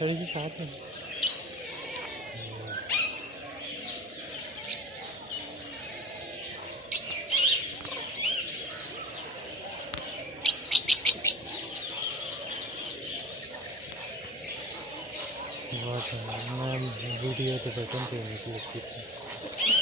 थोड़ी सी साथ है। बहुत है, मैं वीडियो तो बटन पे नहीं लगती थी।